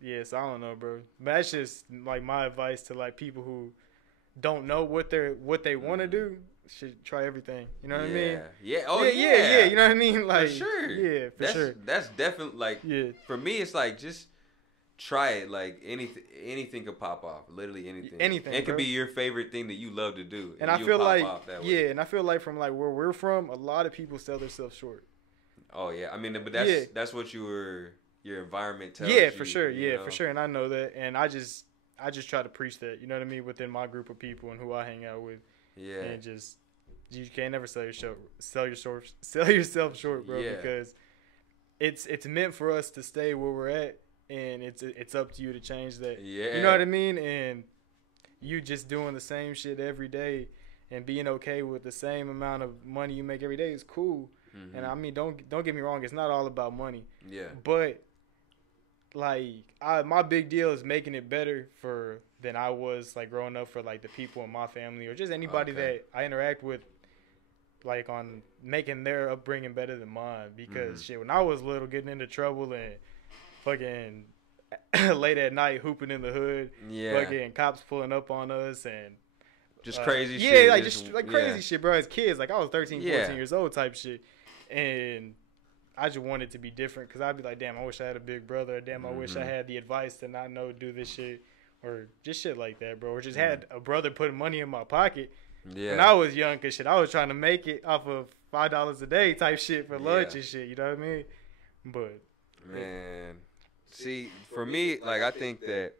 yes, I don't know, bro. But that's just like my advice to like people who don't know what they want to do. Should try everything. You know what I mean? Yeah. Yeah. You know what I mean? Like, for sure. Yeah, sure. That's definitely like. Yeah. For me, it's like just try it. Like anything could pop off. Literally anything. Anything. It could be your favorite thing that you love to do. And I feel like and I feel like from like where we're from, a lot of people sell themselves short. Oh yeah, I mean, but that's what your environment tells you. Yeah, for sure. Yeah, for sure. And I know that, and I just try to preach that. You know what I mean? Within my group of people and who I hang out with. Yeah. And just you can't never sell yourself short, bro. Yeah. Because it's meant for us to stay where we're at, and it's up to you to change that. Yeah. You know what I mean? And you just doing the same shit every day and being okay with the same amount of money you make every day is cool. Mm-hmm. And I mean, don't get me wrong, it's not all about money. Yeah. But like my big deal is making it better than I was like growing up for like the people in my family or just anybody that I interact with, like on making their upbringing better than mine. Because shit, when I was little, getting into trouble and fucking late at night hooping in the hood, fucking cops pulling up on us and just crazy shit. Yeah, like just like crazy shit, bro. As kids, like I was 13, 14 years old type shit, and I just wanted to be different because I'd be like, damn, I wish I had a big brother. Or, damn, I wish I had the advice to not know do this shit or just shit like that, bro. Or just had a brother putting money in my pocket when I was young because shit, I was trying to make it off of $5 a day type shit for lunch and shit. You know what I mean? But man, see, for me, like I think that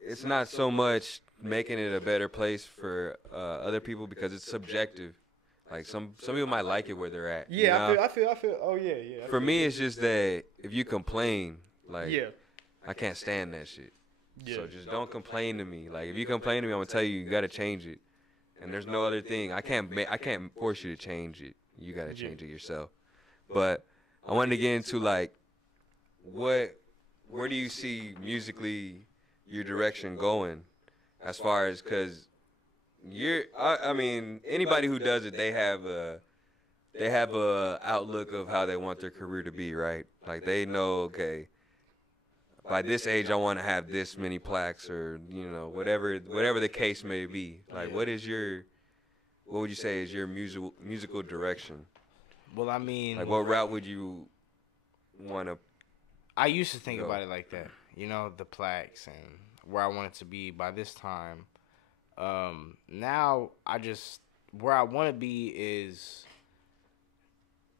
it's not so much making it a better place for other people because it's subjective. Like some people might like it where they're at. Yeah, you know? I feel. Oh yeah. For me, it's just that if you complain, like I can't stand that shit. Yeah. So just don't complain to me. Like if you complain to me, I'm gonna tell you got to change it. And there's no other thing. I can't force you to change it. You gotta change it yourself. But I wanted to get into like what where do you see musically your direction going, as far as, because I mean, anybody who does it, they have a outlook of how they want their career to be, right? Like they know, okay, by this age I want to have this many plaques, or whatever the case may be. Like what would you say is your musical direction? Well, I mean, like what route would you want to? I used to think about it like that, the plaques and where I want it to be by this time. Now where I want to be is,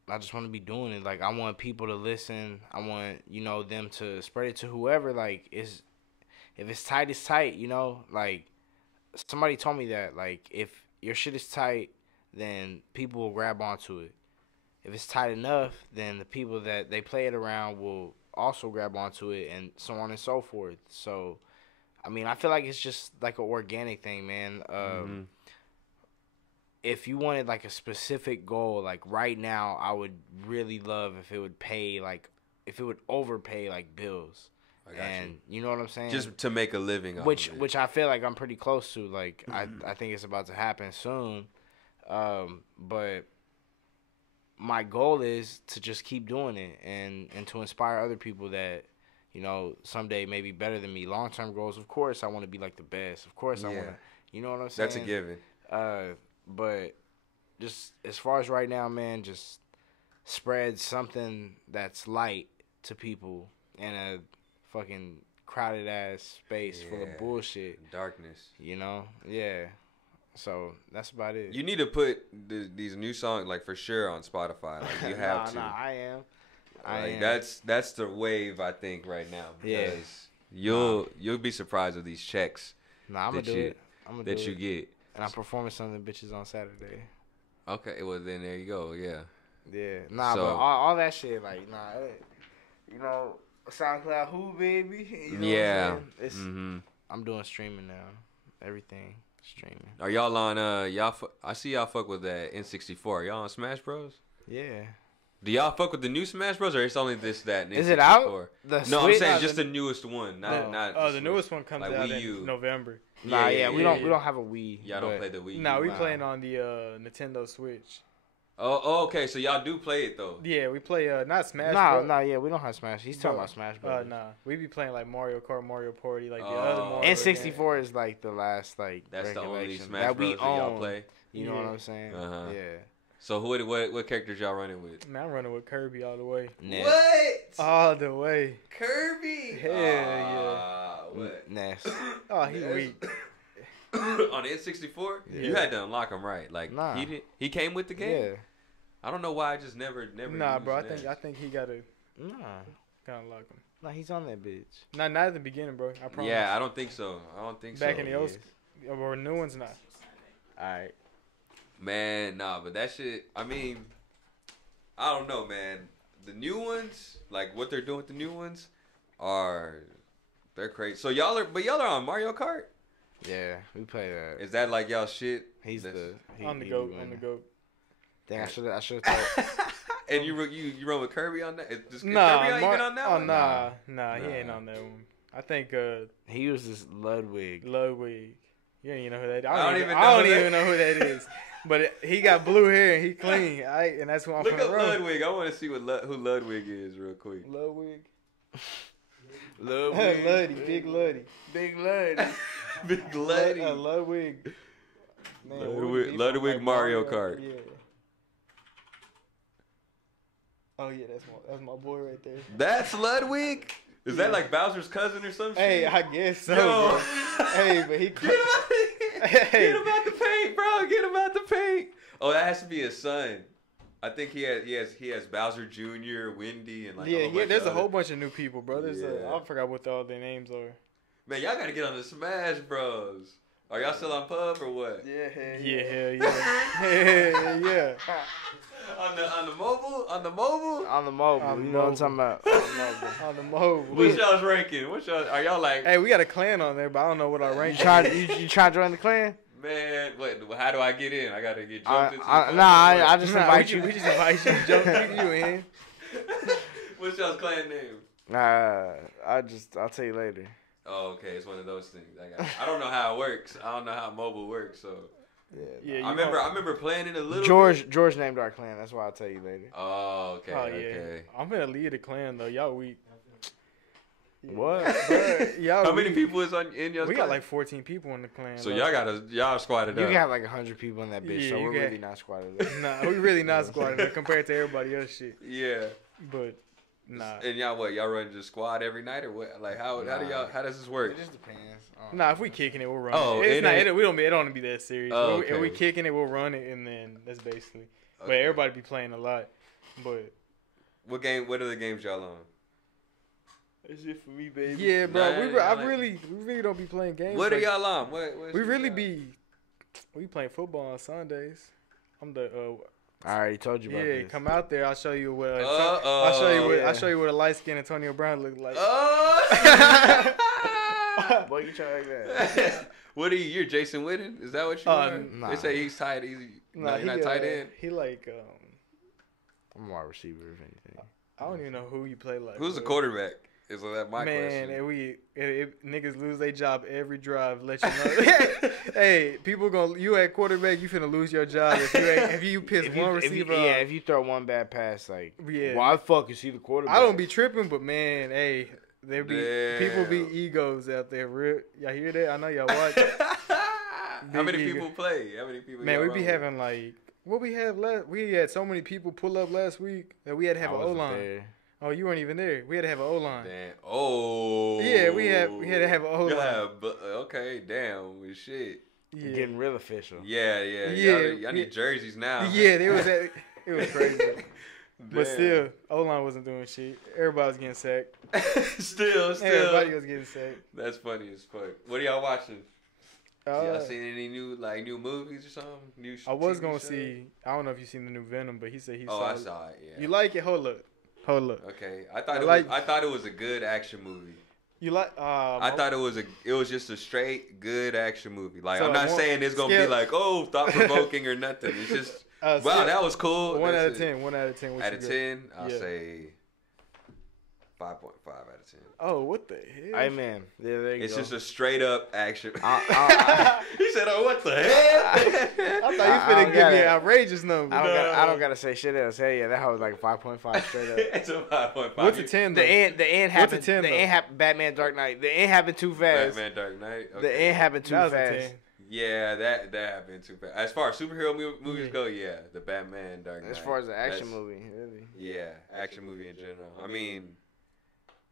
I just want to be doing it. Like I want people to listen. I want them to spread it to whoever. Like if it's tight, it's tight. Like somebody told me that. Like if your shit is tight, then people will grab onto it. If it's tight enough, then the people that they play it around will also grab onto it, and so on and so forth. So, I mean, I feel like it's just like an organic thing, man. If you wanted like a specific goal, like right now, I would really love if it would overpay like bills. And you know what I'm saying? Just to make a living off which of it. Which I feel like I'm pretty close to. Like I think it's about to happen soon. But my goal is to just keep doing it and to inspire other people that, someday may be better than me. Long-term goals, of course, I want to be like the best. Of course, I want to, you know what I'm saying? That's a given. But just as far as right now, man, just spread something that's light to people in a fucking crowded ass space full of bullshit. Darkness. Yeah. So that's about it. You need to put these new songs, like, for sure on Spotify. Like you have to. Nah, I am. That's the wave, I think, right now. Because you'll be surprised with these checks. Nah, I'm gonna do it. That you get. And I'm performing some of the bitches on Saturday. Okay, well then there you go. Yeah. Yeah. Nah, but all that shit, like, SoundCloud, who, baby? Yeah. It's I'm doing streaming now. Everything streaming. Are y'all on? I see y'all fuck with that N64. Y'all on Smash Bros? Yeah. Do y'all fuck with the new Smash Bros, or it's only this, that, and N64? Is it out? No, I'm saying just the newest one. Not the newest one comes like out Wii U. in November. We don't have a Wii. Y'all don't play the Wii U. No, we playing on the Nintendo Switch. Oh, okay. So y'all do play it though. Yeah, we play not Smash. Yeah, we don't have Smash. He's talking about Smash Bros. Nah, we be playing like Mario Kart, Mario Party, like the other Mario. N64 is like the last that's the only Smash that Bros that y'all play. You know what I'm saying? Yeah. So what characters y'all running with? Man, I'm running with Kirby all the way. Ness. What? All the way. Kirby? Hell yeah. What? Ness. Oh, he weak. On the N64? Yeah. You had to unlock him, right? Like he came with the game? Yeah. I don't know why I just never Nah, used bro, Ness. I think he gotta Nah, unlock him. he's on that bitch. Not at the beginning, bro. I promise. Yeah, I don't think so. Back in the old or new ones, not. Alright. Man, nah, but that shit, I mean, I don't know, man. The new ones, like what they're doing with the new ones, they're crazy. So y'all are on Mario Kart? Yeah, we play that. Is that like y'all shit? He's on the goat. Dang, I should have thought. And you run with Kirby on that? Does Nah, Kirby even on that one? Nah, he ain't on that one. I think he uses Ludwig. You don't even know who that is. I don't even know who that is. But he got blue hair and he clean. And that's who I'm Look from. up Ludwig. I want to see who Ludwig is real quick. Ludwig. Ludwig. Big Luddy. Big Luddy. Ludwig. Man, Ludwig Mario Kart. Yeah. Oh yeah, that's my boy right there. That's Ludwig? Is that like Bowser's cousin or some shit? Hey, I guess so. Yo. Bro. Hey, but he Get him out the paint, bro. Get him out the paint. Oh, that has to be his son. I think he has Bowser Jr., Wendy, and like there's a whole bunch of new people, bro. Yeah. I forgot what all their names are. Man, y'all gotta get on the Smash Bros. Are y'all still on pub or what? Yeah. Hell yeah. On the mobile? On the mobile. You know what I'm talking about? On the mobile. What's y'all's ranking? Are y'all like? Hey, we got a clan on there, but I don't know what our rank. You trying to join the clan? Man, how do I get in? I gotta get jumped into. I just invite you. We just invite you to jump you in. What's y'all's clan name? I'll tell you later. Oh, okay. It's one of those things. I don't know how it works. I don't know how mobile works. So Yeah. I remember playing it a little. George named our clan. That's why I'll tell you later. Oh, okay. Oh Okay. yeah. I'm gonna lead the clan though. Y'all weak. What? Y'all How many weak. people is in your? We clan? got like 14 people in the clan. So though. y'all squatted You up. got like 100 people in that bitch, Yeah, so you we're got- really not squatted up. Nah, we really not squatting up compared to everybody else shit. Yeah. But nah. And y'all what? Y'all run just squad every night or what? Like how how does this work? It just depends. Nah, if we kicking it, we'll run Oh, it. It's it not. ain't- It don't be that serious. Oh, If we okay. kicking it, we'll run it, and then that's basically. But Okay. everybody be playing a lot. But What are the games y'all on? it's just for me, baby. Yeah, bro. We really don't be playing games. What are like- y'all on? What We really we playing football on Sundays. I'm the I already told you about yeah. this. Come out there. I'll show you what. Uh-oh. I'll show you what a light skinned Antonio Brown look like. Oh! Boy, you try like that. What are you? You're Jason Witten? Is that what you are? nah. They say he's tight. Nah, You're not tight end. He like I'm a wide receiver, if anything. I don't even know who you play like. Who's the but- quarterback? Is that my Man, question? if niggas lose their job every drive, let you know. Hey, people you at quarterback, you finna lose your job if you piss one receiver. If you throw one bad pass, like, Yeah. why the fuck is he the quarterback? I don't be tripping, but man, hey, people be Damn. egos out there. Real, y'all hear that? I know y'all watch. How many Big ego. people play? How many people? Man, y'all we run be with? having like what we have last. We had so many people pull up last week that we had to have I an O wasn't line. there. Oh, you weren't even there. We had to have an O line. Damn. Oh. Yeah, we had to have an O-line. Yeah, but okay, damn. Well, shit. Yeah, Getting real official. Yeah. Yeah, Y'all need jerseys now. yeah, it was crazy. But Damn. still, O line wasn't doing shit. Everybody was getting sacked. still. Everybody was getting sacked. That's funny as fuck. What are y'all watching? Uh, Y'all seen any new movies or something? New I was TV gonna shows? see. I don't know if you seen the new Venom, but he said he Oh, saw I it. saw it. Yeah. You like it? Hold up. Okay, I thought I I thought it was a good action movie. You like? I thought it was just a straight good action movie. Like So, I'm not one- saying it's gonna be scale- like thought provoking or nothing. It's just wow, that was cool. 1 That's out of it. 10. 1 out of 10. What Out you of got? 10, I'll Yeah. say 5.5 out of 10. Oh, what the hell? Hey, man. Yeah, there you It's go. just a straight up action. I He said, "Oh, what the hell?" I thought you I finna don't give got me it. an outrageous number. I don't gotta say shit else. Hell yeah, that was like 5.5 straight up. It's a 5.5. What's a 10 though? The end What's a happened. 10 The though? end happened. Batman Dark Knight. The end happened too fast. Batman Dark Knight. Okay. The end happened too That was a fast. 10. Yeah, that happened too fast. As far as superhero movies Yeah. go, yeah, the Batman Dark Knight. As far as the action That's- movie, really. Yeah, action movie in general. I mean,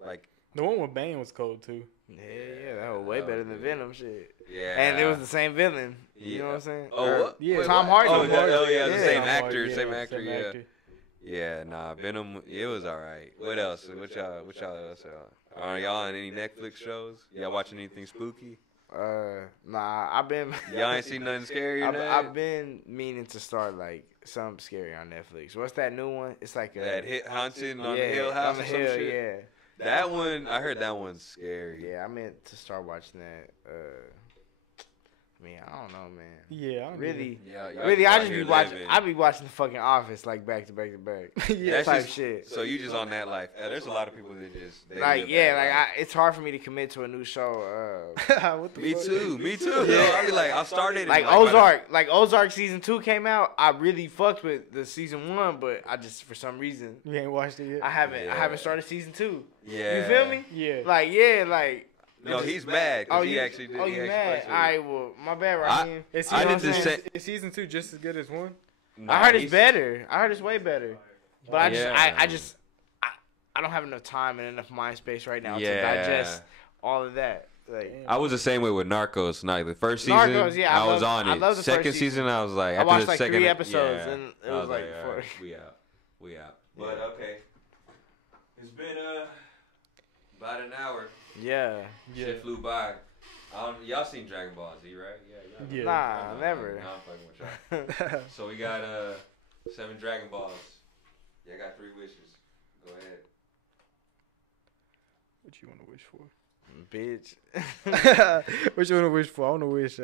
like, The one with Bane was cold too. Yeah, that was way that better was than good. Venom shit. yeah. And it was the same villain. You know what I'm saying? Oh, Or- what? Yeah. Wait, Tom what? Hardy. Oh, Tom Hardy. yeah, the Yeah. same Tom actor, Hardy, same yeah, actor, yeah. Yeah, nah, Venom, it was alright. What else? What y'all else? Are y'all on any Netflix shows? Y'all watching anything spooky? Nah, I've been. Y'all ain't seen nothing scary or nothing? I've been meaning to start like something scary on Netflix. What's that new one? It's like a That hit Haunted on the yeah, Hill House on the or some hill, shit? yeah. That one, I heard that one's scary. Yeah, I meant to start watching that. I mean, I don't know, man. Yeah, I don't Really, Yeah, really, out I just here be watching. living. I be watching the fucking Office like back to back to back. Yeah, That's type just- shit. So you just on that life. There's a lot of people that just they Like live yeah, that like life. it's hard for me to commit to a new show. What the Me fuck? too. Yeah. I be like, I started Like by the- Ozark, Ozark season 2 came out. I really fucked with the season 1, but I just for some reason You ain't watched it yet? I haven't Yeah. started season 2. Yeah. You feel me? Yeah. Like. No, he's mad because he you- actually did. Oh, he you actually mad? played All right, well, my bad, I- Raheem. Is I season, did the two- sa- is season 2 just as good as 1? I heard it's better. I heard it's way better. But I just, Yeah. I just, I don't have enough time and enough mind space right now to Yeah. digest all of that. Like, I was the same way with Narcos. Like the first season, Narcos, yeah, I was on I it. love the Second first season, I was like, I after watched the like second, 3 episodes, yeah, and it I was like, all four. right, we out. But okay, it's been about an hour. Yeah. Shit flew by. Y'all seen Dragon Ball Z, right? Yeah. Yeah. Nah, No, never. I'm fucking with y'all. So we got 7 Dragon Balls. Yeah, I got 3 wishes. Go ahead. What you want to wish for? Bitch. What you want to wish for? I want to wish.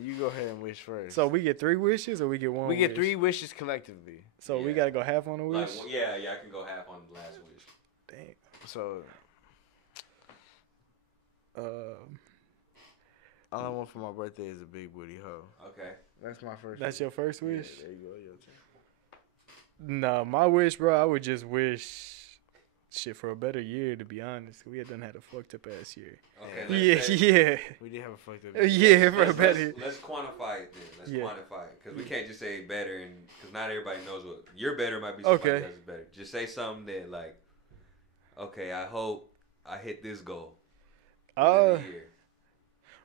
You go ahead and wish first. So we get 3 wishes or we get 1 we get wish? 3 wishes collectively. So we Yeah. got to go half on the Like, wish? yeah, I can go half on the last wish. Dang. So, all I want for my birthday is a big booty hoe. Okay. That's my first. That's your first wish? Yeah, there you go. Your turn. No, my wish, bro, I would just wish shit for a better year, to be honest. We had done had a fucked up ass year. Okay. Yeah. We did have a fucked up. Yeah, for a better. Let's quantify it then. Let's quantify it because we can't just say better, and because not everybody knows what your better might be. Somebody else's better. Just say something that like, okay, I hope I hit this goal.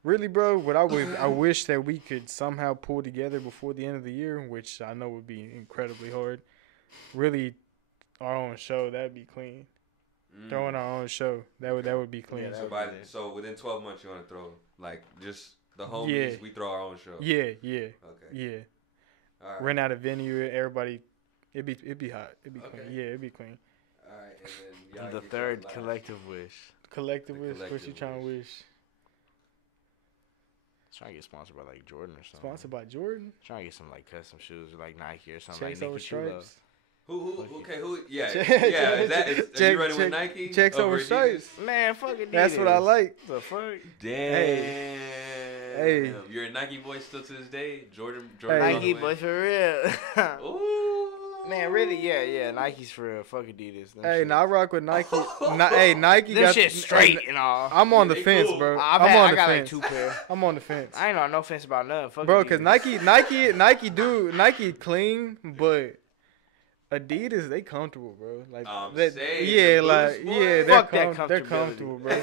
Really, bro, what I wish that we could somehow pull together before the end of the year, which I know would be incredibly hard. Really, our own show, that'd be clean. Throwing our own show, that would be clean. Yeah, so within 12 months, you want to throw like just the homies. We throw our own show. Yeah. Okay. Yeah. All right. Rent out a venue, everybody. It'd be hot. It'd be clean. Yeah, it'd be clean. All right, and then the third collective wish. Collective wish. What you trying to wish? Trying to get sponsored by like Jordan or something. Sponsored by Jordan? Trying to get some like custom shoes or like Nike or something. Checks like over stripes. Who? Yeah. Is you running with Nike? Checks over stripes. Man, fuck it. That's what I like. The fuck? Damn. Hey. You're a Nike boy still to this day? Jordan Nike boy for real. Ooh. Man, really? Yeah. Nike's for real. Fuck Adidas. Hey, now I rock with Nike. Hey, Nike them got shit straight and all. I'm on the fence, bro. I got like 2 pair. I'm on the fence. I ain't on no fence about nothing. Fuck bro, because Nike clean, but Adidas, they comfortable, bro. Like, they're comfortable, bro.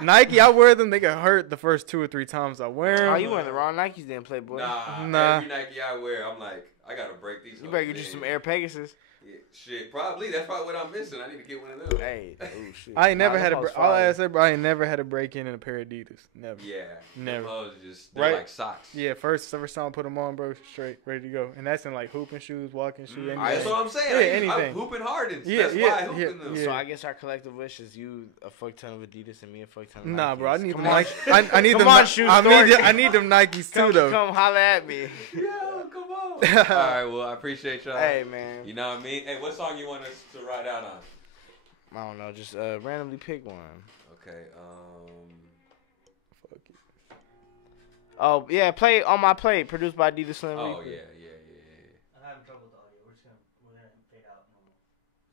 Nike, I wear them. They get hurt the first 2 or 3 times I wear them. Oh, you wearing the wrong Nikes then, Playboy? Nah. Every Nike I wear, I'm like, I gotta break these. You better get you some Air Pegasus. Yeah, shit, probably. That's probably what I'm missing. I need to get one of those. Hey, shit. I ain't never had all I said, bro. I ain't never had a break in a pair of Adidas. Never. Yeah. Never. They're like socks. Yeah, first time I put them on, bro, straight, ready to go. And that's in like hooping shoes, walking shoes, anything. That's what I'm saying. Yeah, anything. I'm hooping Hardens. That's why I hooping them. Yeah. So I guess our collective wish is you a fuck ton of Adidas and me a fuck ton of Nikes. Nah, bro, I need them Nikes. I need them. I need them Nikes too, though. Come holla at me. Yo, come on. All right, well, I appreciate y'all. Hey, man. You know what I mean? Hey, what song you want us to ride out on? I don't know. Just randomly pick one. Okay. Fuck it. Oh, yeah. Play On My Plate, produced by Adidas Slim Oh, Reaper. yeah. I'm having trouble with the audio. We're gonna fade out.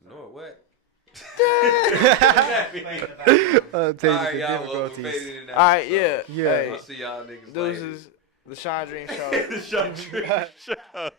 No, what? Alright, y'all. Well, we made it in that. Alright, yeah. Hey, I'll see y'all niggas This later. is the Sean Dream Show. The Sean Dream Show.